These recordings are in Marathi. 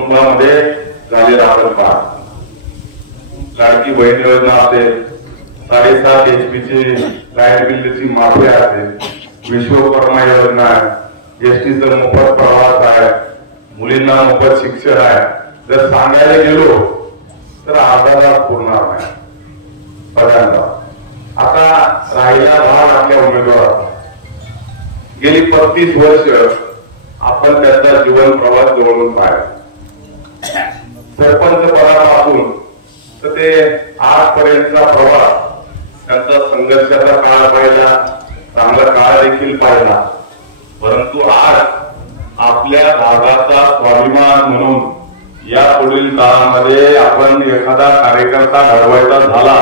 कुटुंबामध्ये झालेला आपण लाडकी बहीण योजना असेल, 7.5 HP ची लाईट बिलची माफी असेल, विश्वकर्मा योजना आहे, एसटीचा मोफत प्रवास आहे, मुलींना मोफत शिक्षण आहे. जर सांगायला गेलो तर अर्धा तास पुरणार नाही. पहिल्यांदा आता राहिला भाग आपल्या उमेदवाराचा. गेली 35 वर्ष आपण त्यांचा जीवन प्रवास जवळून पाहिला. सरपंच पदापासून तर ते आजपर्यंतचा प्रवास, त्यांचा संघर्षाचा काळ पाहिला, चांगला काळ देखील पाहिला. परंतु आज आपल्या भागाचा स्वाभिमान म्हणून या पुढील काळामध्ये आपण एखादा कार्यकर्ता घडवायचा झाला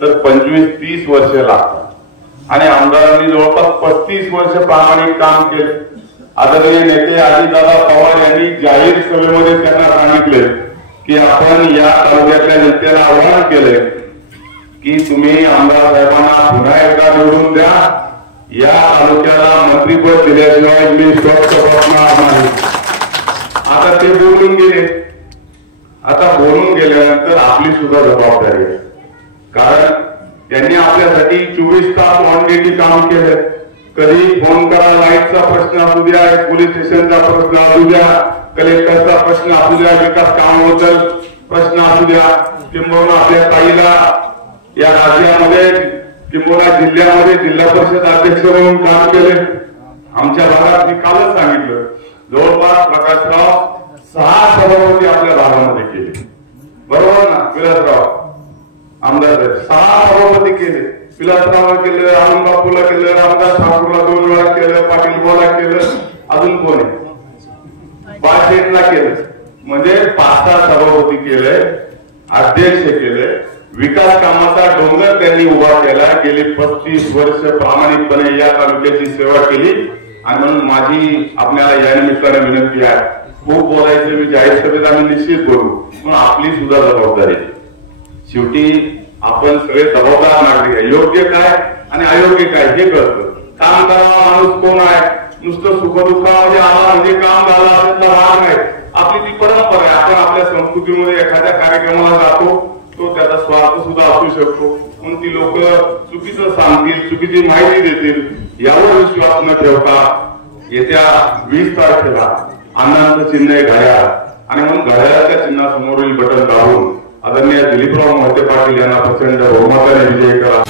तर 25-30 वर्ष लागतात आणि आमदारांनी जवळपास 35 वर्ष प्रामाणिक काम केले. आदरणीय नेते अजितदादा पवार यांनी जाहीर सभेमध्ये त्यांना सांगितले की आपण या तालुक्यातल्या जनतेला आवाहन केले की तुम्ही आमदार साहेबांना पुन्हा एकदा निवडून द्या, या तालुक्याला मंत्रीपद दिल्याशिवाय मी स्वस्थ बसणार नाही. आता ते बोलून गेले. आता बोलून गेल्यानंतर आपली सुद्धा जबाबदारी आहे, कारण त्यांनी आपल्यासाठी 24 तास ऑन ड्युटी काम केलं. कधी फोन करा, लाईटचा प्रश्न असू द्या, पोलीस स्टेशनचा प्रश्न असू द्या, कलेक्टरचा प्रश्न असू द्या, विकास कामाबद्दल प्रश्न असू द्या, किंबहुना आपल्या ताईला या राज्यामध्ये किंबहुना जिल्ह्यामध्ये जिल्हा परिषद अध्यक्ष म्हणून काम केले. आमच्या भागात मी कालच सांगितलं, जवळपास प्रकाशराव 6 सभापती आपल्या भागामध्ये केले. बरोबर ना विलासराव आमदार 6 सभापती केले. विलासरावला केलं, राम बापूला केलं, रामदास ठाकूरला 2 वेळा केलं, पाटील बोला केलं, अजून कोण आहे बाशेटला केलं. म्हणजे 5-6 सभापती केले, अध्यक्ष केले. विकास कामाचा डोंगर त्यांनी उभा केला. गेली 35 वर्ष प्रामाणिकपणे या तालुक्याची सेवा केली. आणि म्हणून माझी आपल्याला या निमित्ताने विनंती आहे, खूप बोलायचं मी जाहीर सभेत आम्ही निश्चित बोलू, पण आपली सुद्धा जबाबदारी. शेवटी आपण सगळे जबाबदार नागरिक आहे. योग्य काय आणि अयोग्य काय हे कळतं. काम करावा माणूस कोण आहे, नुसतं सुखदुःखामध्ये आला म्हणजे काम झालं असा भाग नाही. आपली ती परंपरा आहे. आपण आपल्या संस्कृतीमध्ये एखाद्या कार्यक्रमाला जातो, तो त्याचा स्वार्थ सुद्धा असू शकतो, म्हणून ती लोक चुकीचं सांगतील, चुकीची माहिती देतील, यावर विश्वास न ठेवता येत्या 20 तारखेला अण्णांचं चिन्ह आहे घड्याळ, आणि म्हणून घड्याळाच्या चिन्हासमोरील बटन दाबून आदरणीय दिलीपराव मोहिते पाटील यांना प्रचंड बहुमताने विजयी करा.